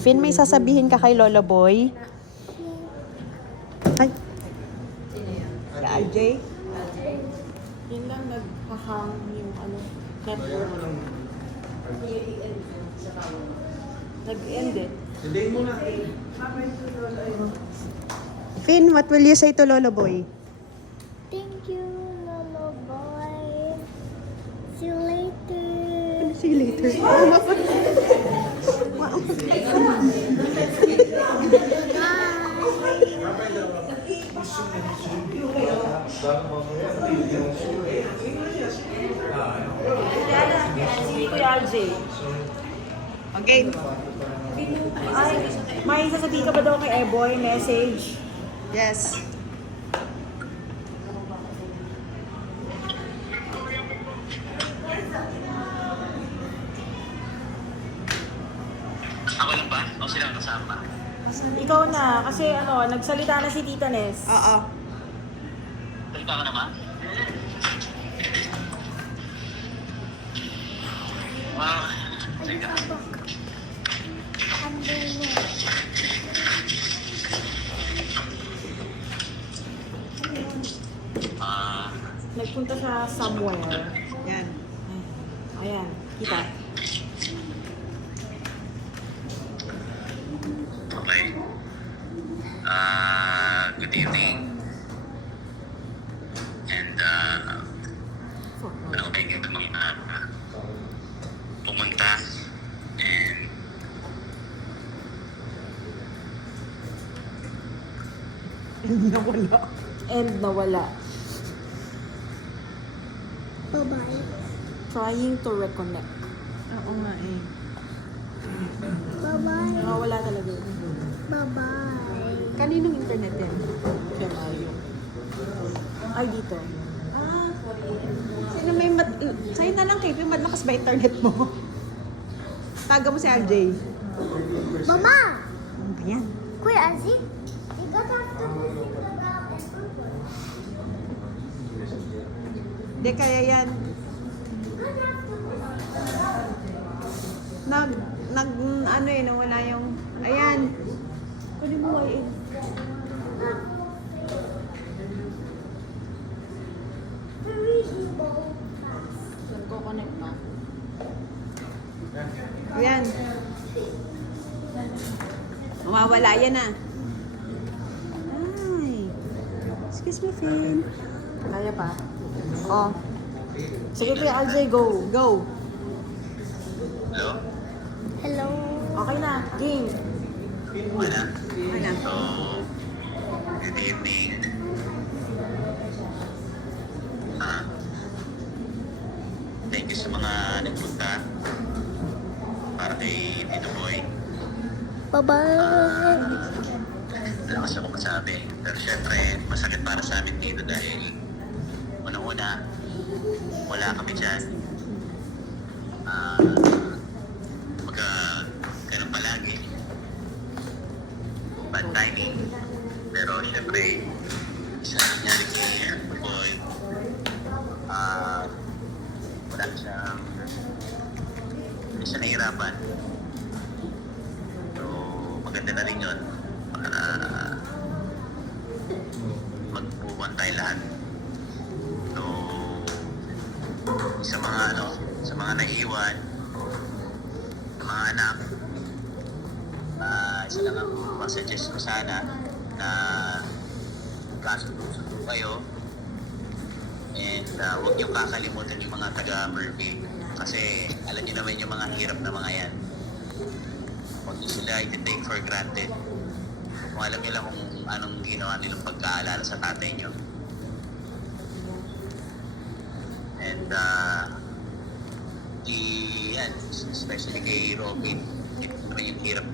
Finn, may sasabihin ka kay Lolo Boy? Ay. Si RJ? Yun lang naghahang yung ano, network. Nag-end eh. Finn, what will you say to Lolo Boy? Thank you, Lolo Boy. See you later. See you later. Si Kuya RJ. Okay. Ay, may sasabihin ka ba daw kay Eboy? Message? Yes. Ako lang ba? O silang kasama? Ikaw na, kasi ano, nagsalita na si Tita Ness. Oo. Salita ka naman? Sige. Nagpunta siya somewhere. Yan. Ayan, kita. Okay. Good evening. And, thank you sa mga pumunta. And, Nawala. And nawala. Bye-bye. Trying to reconnect. Oo nga eh. Bye-bye. Nawala talaga. Bye-bye. Kaninong internet yan? Siya tayo. Ay, dito. Ah, sino may sa'yo na lang, Kate. Malakas ba internet mo? Taga mo si RJ. Mama! Ano ba yan? Kuya Azik, you got after music about Hindi, kaya yan. Ano eh, nawala yung, ayan. Pwede mo buhayin. Nagko-connect pa. Ayan. Mawawala yan ah. Ay. Excuse me, Finn. Kaya pa? Oh, Sige, Kuya RJ, go. go. hello? Hello. Okay na, game. Okay na? Ano? So, good evening. Thank you sa mga nagpunta para kay Tito Boy. Bye-bye. Lakas ako masabi. Pero syempre, masakit para sa amin dito dahil unang-una, wala kami dyan. Magka ganun palagi. Bad timing. Pero syempre, isa na nangyari kay Boy. Wala siyang hindi siya nahihirapan. So, maganda na rin yun. Para magpupuan tayo lahat. So, sa mga naiiwan, sa mga anak, isa lang ang masuggest ko sana na kasundo kayo. And huwag niyong kakalimutan yung mga taga-Merville. Kasi alam niyo naman yung mga hirap na mga yan. Huwag niyo sila i-take for granted. Kung alam niyo lang kung anong ginawa nilang pagkaalala sa tatay niyo. And yan, especially kay Robin. Ito naman yung hirap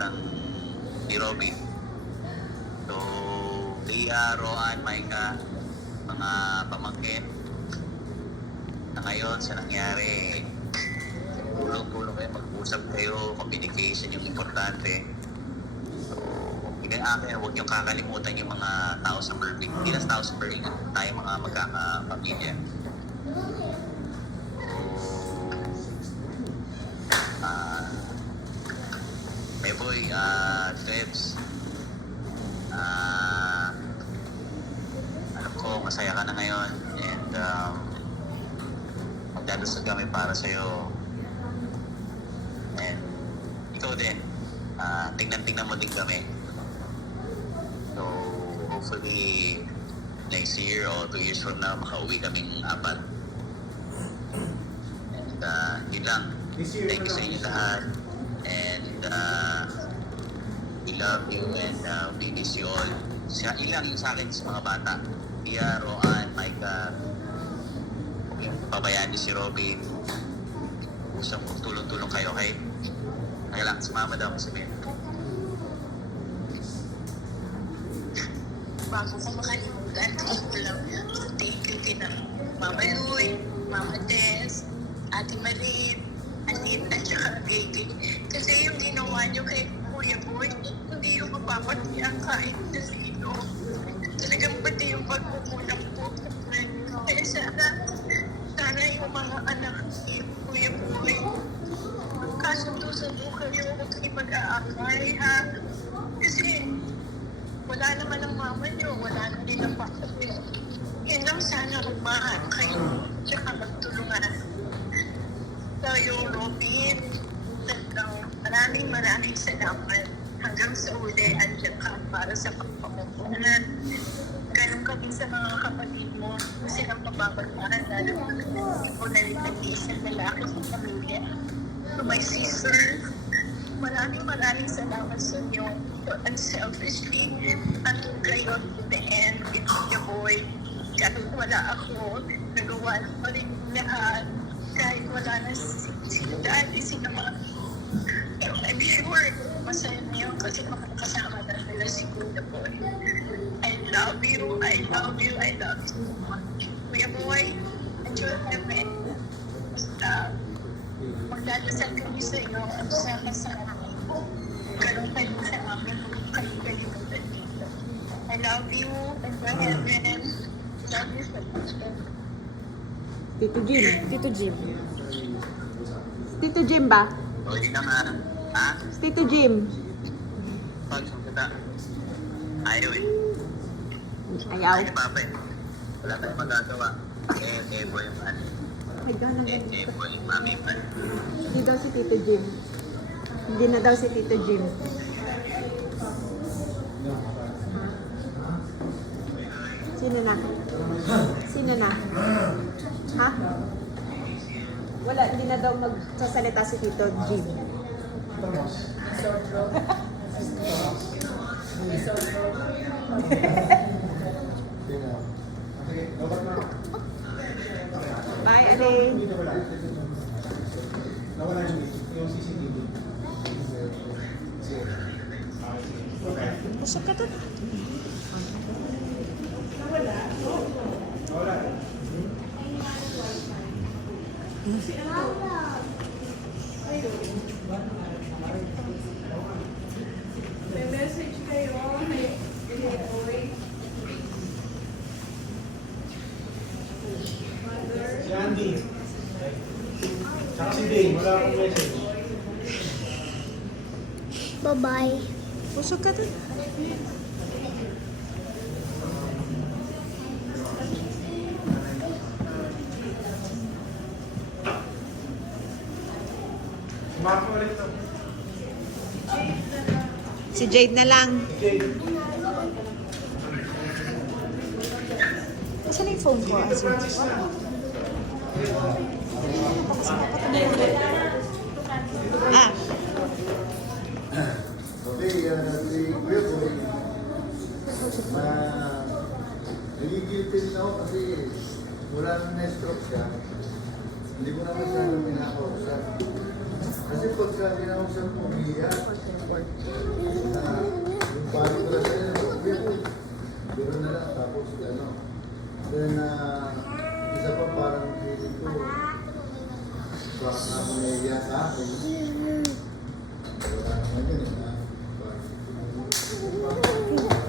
ni Robin. So, Lia, Roan, Micah, mga pamangkin na ngayon sa nangyari, tulong-tulong kayo, mag-usap kayo, communication yung importante. So, hindi akin, huwag niyong kakalimutan yung mga tao sa Merville. Hindi lang tao sa Merville, tayo mga magkakapamilya. So, Trebs. Alam ko, masaya ka na ngayon. And magdadasal kami para sa'yo. And ikaw din. Tingnan mo din kami. So, hopefully, next year o 2 years from now, makauwi kaming 4. And yun lang. Thank you sa inyo lahat. And we love you and we miss you all. Ilang yung sa akin sa mga bata. Pia, Roan, Micah, pabayaan niyo si Robin. Gusto mo tulong-tulong kayo, okay? Kaya lang, sumama daw sa men. Bago ko makalimutan, gusto lang thank you din ng Mama Luy, Mama Tess, Ate Marin, Anit, at saka Gigi. Kasi yung ginawa niyo kay Kuya Boy, hindi yung mapapatiyan kahit na sino. Talagang pati yung pagkukulang po. Kaya sana yung mga anak ni Kuya Boy, kasundo-sundo kayo, huwag kayo mag-aakay ha. Kasi wala naman ang mama niyo, wala na din ang papa niyo. Yan lang sana magmahal kayo, tsaka magtulungan. Tayo, Robin, maraming salamat. Hanggang sa uli, andyan ka para sa pagpapamunan. Ganun kami sa mga kapatid mo, kasi ang mapapagmahal, lalo ko na rin nag-iisang lalaki sa pamilya. To my sister, maraming salamat sa inyo. Unselfishly, at kayo to the end, with Kuya Boy. Kahit wala ako, nagawa pa rin lahat. Kahit wala na si Daddy, si Mama. Pero I'm sure, masaya niyo kasi makakasama na nila si Kuya Boy. I love you, I love you, I love you so much. Kuya Boy, enjoy kami. Basta, magdadasal kami sa iyo at sama-sama. Ganun kayo sa amin, kayo kalimutan dito. I love you, and go heaven. Love you so much. Tito Jim. Tito Jim. Tito Jim ba? O, hindi na nga. Ha? Tito Jim. Pag kita. Ayaw eh. Ayaw. Ayaw papa eh. Wala tayong magagawa. Boy yung man. Ay, ganang Boy yung mami man. Hindi daw si Tito Jim. Hindi na daw si Tito Jim. Sino na? Sino na? Ha? Wala, hindi na daw magsasalita si Tito Jim. Bye, Ade. Busog ka doon. May message kayo kay Boy. Si Andy. Saka si Dane, wala akong message. Bye-bye. Busog ka doon. Marco ulit ito. Si Jade na lang. Jade. Nasaan na yung phone ko? Asin? Ah, Okay, si Kuya Boy, nagigilty din ako kasi mula nung na-stroke siya, hindi ko naman siya pinakausap. Kasi pagka pinausap mo, umiiyak. Yung pari ko lang sa'yo, Kuya Boy, gano'n na lang, tapos ano. Then, isa pa parang feeling ko, baka na ako naiiyak sa akin. Wala naman yun eh.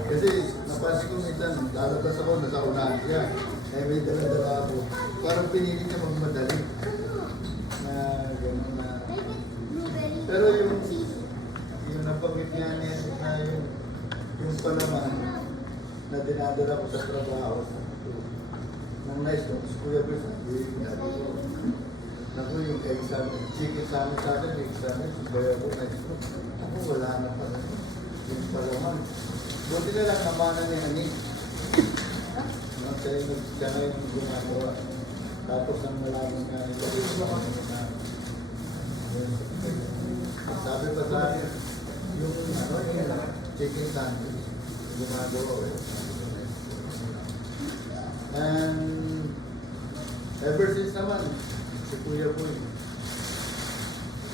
Kasi napansin ko minsan, lalabas ako, nasa unahan siya. Eh may dala-dala ako. Parang pinili niya magmadali. Na gano'n na. Pero yung nabanggit niya pa naman na dinadala ko sa trabaho. Nang nice ko, si Kuya Bruce, naku yung exam, chicken sa amin sa akin, exam, kaya ko nice ko. Ako wala na pa rin. Yung palaman. Buti na lang namanan ni Ani. Siya na yung gumagawa. Tapos ang malaman nga nila sabi pa sa akin, yung chicken sandwich, gumagawa. And ever since naman, si Kuya Boy.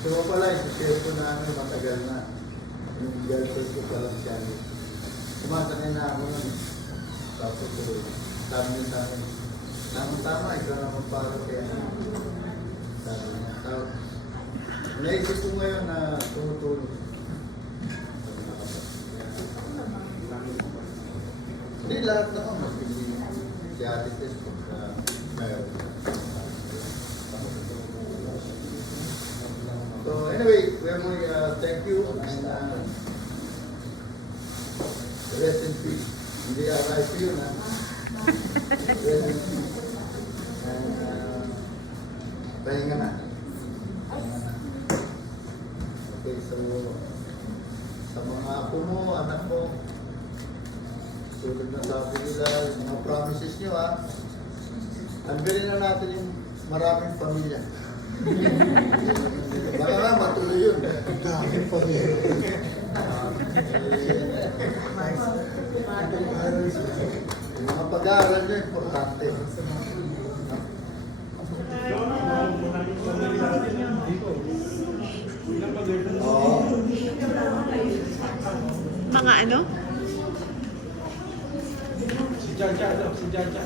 So pala, isi-share ko namin matagal na. Yung girlfriend ko palang siya. Sumasakay na ako nun. Tapos sabi niya sa akin, tama, ikaw naman para kaya. Sabi niya. Tapos, naisip ko ngayon na tumutulong. Hindi lahat naman, mas si Ate Tess po sa ngayon. So anyway, thank you and rest in peace. Hindi RIP yun ha. Rest in peace. And pahinga na. Okay, so sa mga apo mo, anak mo, tulad na sabi nila, yung mga promises nyo ha, tanggalin na natin yung maraming pamilya. Baka nga matuloy yun. Maraming pamilya. Yung mga pag-aaral nyo, importante. Oo. Mga ano? Si Jaja daw, si Jaja.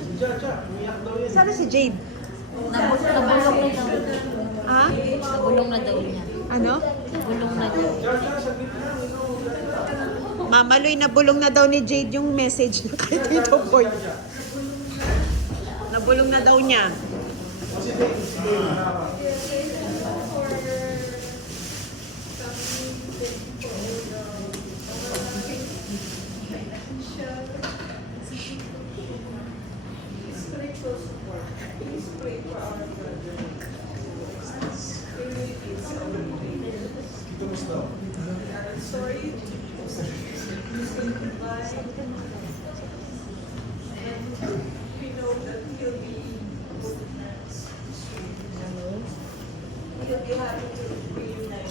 Si Jaja, umiyak daw yan. Sabi si Jade. Nabulong na daw. Ha? Nabulong na daw niya. Ano? Nabulong na daw. Jaja, saglit lang, ikaw. Mamaloy na bulong na daw ni Jade yung message na kay Tito Boy. Nabulong na daw niya. Si Dave, harap. Spiritual support. Please pray for our brother. Really, it's our prayers. Kumusta? I'm sorry. He's going to die. And we know that he'll be he'll be happy to reunite.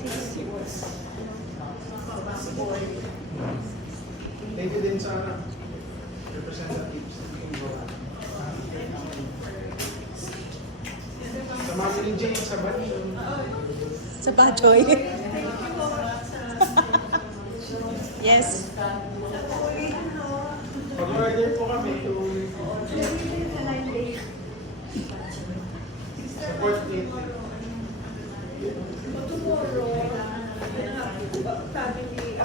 Since he was a boy. Thank you din sa representatives. Sa mga sininjay sa bani. Sa Pachoy. Yes. Pag-order po kami to support team. Tomorrow, family,